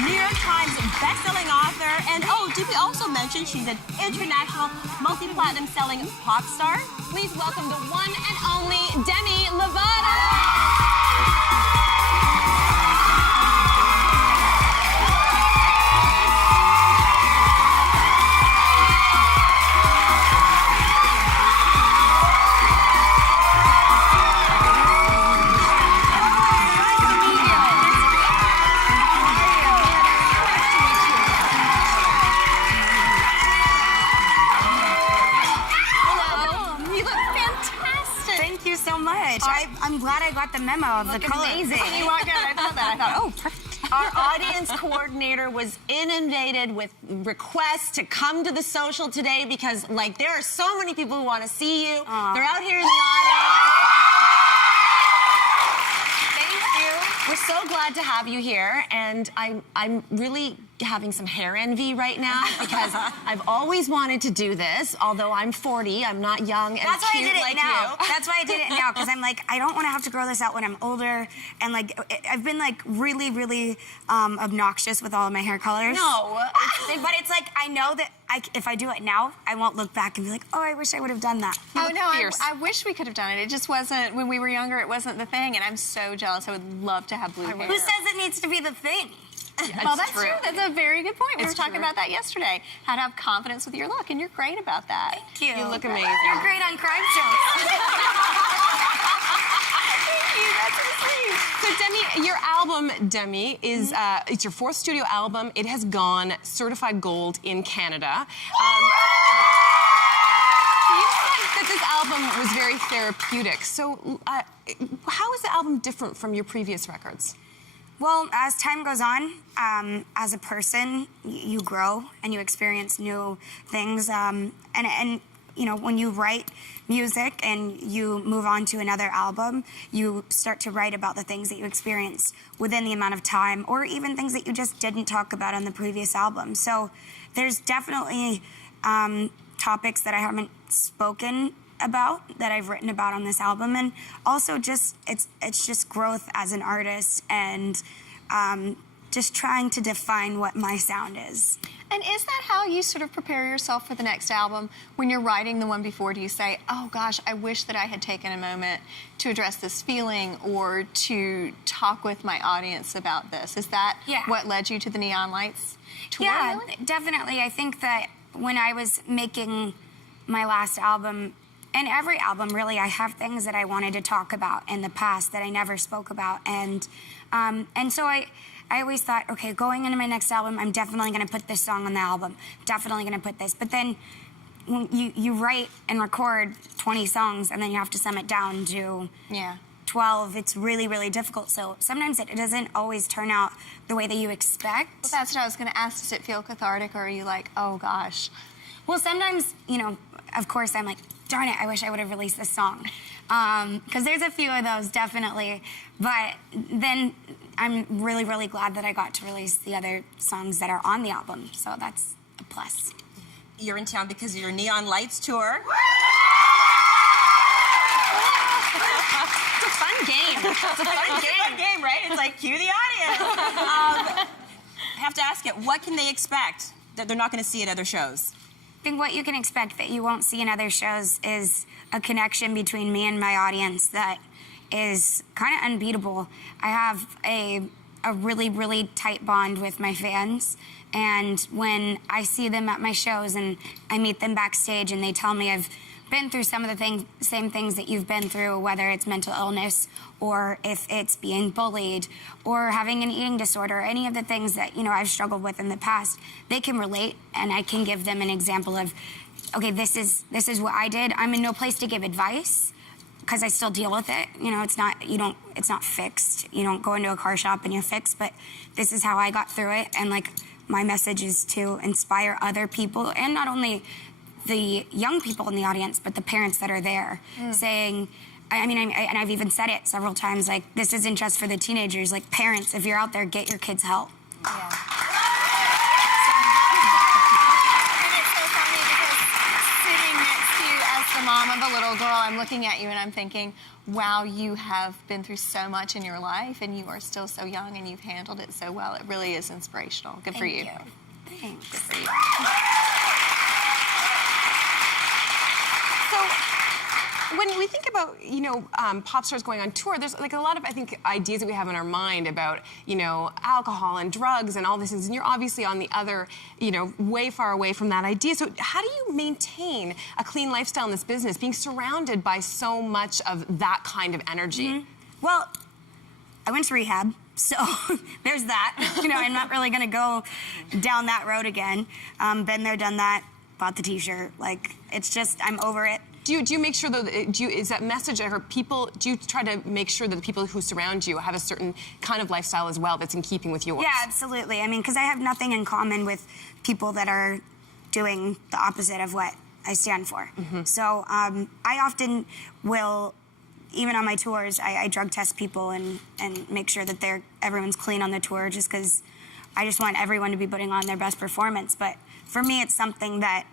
New York Times best-selling author. And did we also mention she's an international multi-platinum selling pop star? Please welcome the one and only Demi Lovato. So much. I'm glad I got the memo of the color. Amazing. When you walked out, I thought that. I thought, oh, perfect. Our audience coordinator was inundated with requests to come to the social today because, like, there are so many people who want to see you. They're out here in the audience. Thank you. We're so glad to have you here, and I'm really having some hair envy right now because I've always wanted to do this. Although I'm 40, I'm not young and That's why cute I did it like now. you. That's why I did it now, because I'm like, I don't want to have to grow this out when I'm older. And like, I've been like really, really obnoxious with all of my hair colors. No. But it's like, I know that if I do it now, I won't look back and be like, oh, I wish I would have done that. Oh, no, I wish we could have done it. It just wasn't, when we were younger, it wasn't the thing. And I'm so jealous. I would love to have blue hair. Who says it needs to be the thing? Well, that's true. That's a very good point. We were talking about that yesterday. How to have confidence with your look, and you're great about that. Thank you. You look amazing. You're great on crime shows. So, Demi, your album, Demi, is it's your 4th studio album. It has gone certified gold in Canada. You said that this album was very therapeutic. So, how is the album different from your previous records? Well, as time goes on, as a person, you grow and you experience new things. And you know, when you write music and you move on to another album, you start to write about the things that you experienced within the amount of time, or even things that you just didn't talk about on the previous album. So there's definitely topics that I haven't spoken about that I've written about on this album, and also just it's just growth as an artist and just trying to define what my sound is. And is that how you sort of prepare yourself for the next album? When you're writing the one before, do you say, oh gosh, I wish that I had taken a moment to address this feeling or to talk with my audience about this? Is that what led you to the Neon Lights tour? Yeah, really? definitely. I think that when I was making my last album, and every album, really, I have things that I wanted to talk about in the past that I never spoke about. And so I always thought, okay, going into my next album, I'm definitely going to put this song on the album. Definitely going to put this. But then when you write and record 20 songs, and then you have to sum it down to 12. It's really, really difficult. So sometimes it doesn't always turn out the way that you expect. Well, that's what I was going to ask. Does it feel cathartic, or are you like, oh, gosh? Well, sometimes, you know, of course, I'm like, darn it, I wish I would have released this song. Because there's a few of those, definitely. But then I'm really, really glad that I got to release the other songs that are on the album. So that's a plus. You're in town because of your Neon Lights tour. It's a fun game. It's a fun game, right? It's like, cue the audience. I have to ask you, what can they expect that they're not going to see at other shows? I think what you can expect that you won't see in other shows is a connection between me and my audience that is kind of unbeatable. I have a really, really tight bond with my fans, and when I see them at my shows and I meet them backstage and they tell me I've been through some of the same things that you've been through, whether it's mental illness or if it's being bullied or having an eating disorder, or any of the things that, you know, I've struggled with in the past, they can relate, and I can give them an example of, okay, this is what I did. I'm in no place to give advice because I still deal with it. You know, it's not fixed. You don't go into a car shop and you're fixed, but this is how I got through it. And like, my message is to inspire other people, and not only the young people in the audience, but the parents that are there, saying, and I've even said it several times, like, this isn't just for the teenagers. Like, parents, if you're out there, get your kids help. Yeah. And it's so funny because sitting next to you as the mom mom of a little girl, I'm looking at you and I'm thinking, wow, you have been through so much in your life and you are still so young and you've handled it so well. It really is inspirational. Good for you. Thanks. Good for you. So, when we think about, pop stars going on tour, there's like a lot of, I think, ideas that we have in our mind about, alcohol and drugs and all these things. And you're obviously on the other, way far away from that idea. So how do you maintain a clean lifestyle in this business, being surrounded by so much of that kind of energy? Mm-hmm. Well, I went to rehab, so there's that. I'm not really going to go down that road again. Been there, done that, bought the T-shirt. Like, it's just, I'm over it. Do you make sure, though, is that message, or people, do you try to make sure that the people who surround you have a certain kind of lifestyle as well that's in keeping with yours? Yeah, absolutely. I mean, because I have nothing in common with people that are doing the opposite of what I stand for. Mm-hmm. So I often will, even on my tours, I drug test people and make sure that everyone's clean on the tour, just because I just want everyone to be putting on their best performance. But for me, it's something that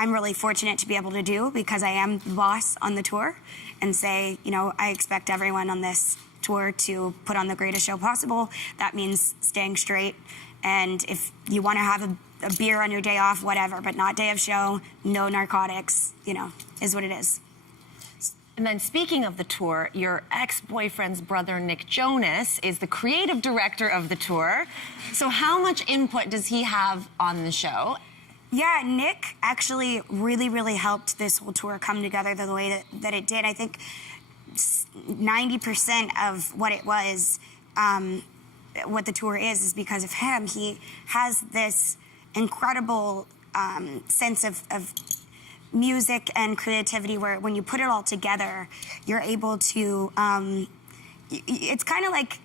I'm really fortunate to be able to do, because I am the boss on the tour, and say, I expect everyone on this tour to put on the greatest show possible. That means staying straight. And if you want to have a beer on your day off, whatever, but not day of show, no narcotics, is what it is. And then speaking of the tour, your ex-boyfriend's brother, Nick Jonas, is the creative director of the tour. So how much input does he have on the show? Yeah, Nick actually really, really helped this whole tour come together the way that it did. I think 90% of what it was, what the tour is because of him. He has this incredible sense of music and creativity where when you put it all together, you're able to, it's kind of like,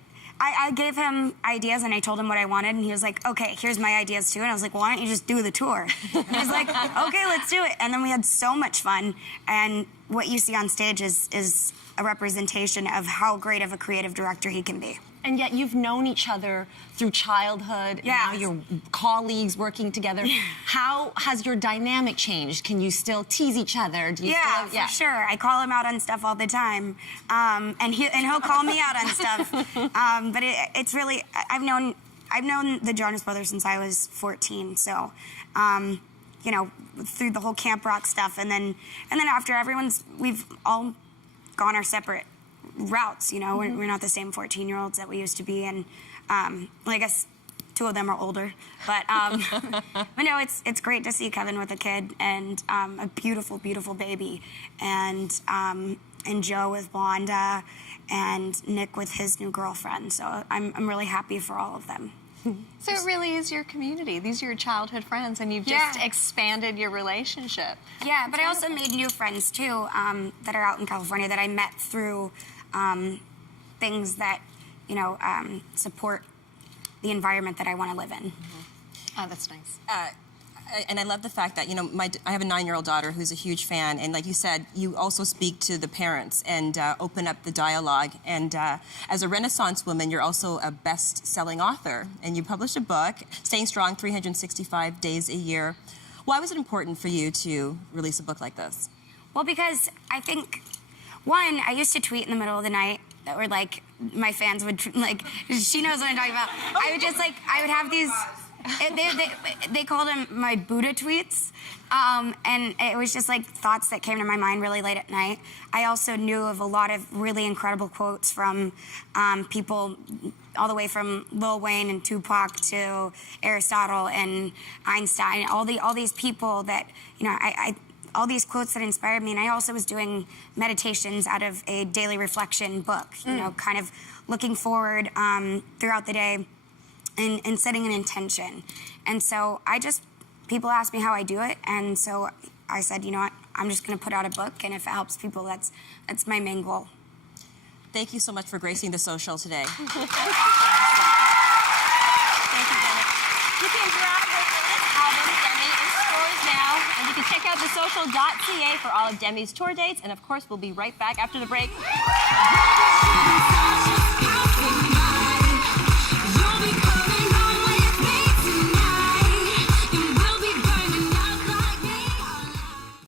I gave him ideas and I told him what I wanted, and he was like, okay, here's my ideas too. And I was like, well, why don't you just do the tour? And he's like, okay, let's do it. And then we had so much fun. And what you see on stage is a representation of how great of a creative director he can be. And yet you've known each other through childhood. Yeah. Now you're colleagues working together. How has your dynamic changed? Can you still tease each other? Do you still, for sure. I call him out on stuff all the time, and he'll call me out on stuff. But it's really, I've known the Jonas Brothers since I was 14. So, through the whole Camp Rock stuff, and then after we've all gone our separate routes, we're not the same 14-year-olds that we used to be, and I guess 2 of them are older, but no, it's great to see Kevin with a kid and a beautiful, beautiful baby, and Joe with Blonda, and Nick with his new girlfriend. So I'm really happy for all of them. So it really is your community. These are your childhood friends, and you've just expanded your relationship. Yeah, but I also made new friends too that are out in California that I met through things that support the environment that I want to live in. Mm-hmm. Oh, that's nice. And I love the fact that, I have a 9-year-old daughter who's a huge fan, and like you said, you also speak to the parents and open up the dialogue. And as a Renaissance woman, you're also a best-selling author, and you published a book, Staying Strong 365 Days a Year. Why was it important for you to release a book like this? Well, because I think, one, I used to tweet in the middle of the night that were like, my fans would, she knows what I'm talking about. I would just I would have these, they called them my Buddha tweets. And it was just thoughts that came to my mind really late at night. I also knew of a lot of really incredible quotes from people all the way from Lil Wayne and Tupac to Aristotle and Einstein, all these people that, all these quotes that inspired me. And I also was doing meditations out of a daily reflection book, kind of looking forward throughout the day and setting an intention. And so people ask me how I do it. And so I said, you know what, I'm just going to put out a book. And if it helps people, that's my main goal. Thank you so much for gracing the social today. Thank you, Demi. You can grab her latest album, Demi, in stores now, and you can check out thesocial.ca for all of Demi's tour dates. And of course, we'll be right back after the break.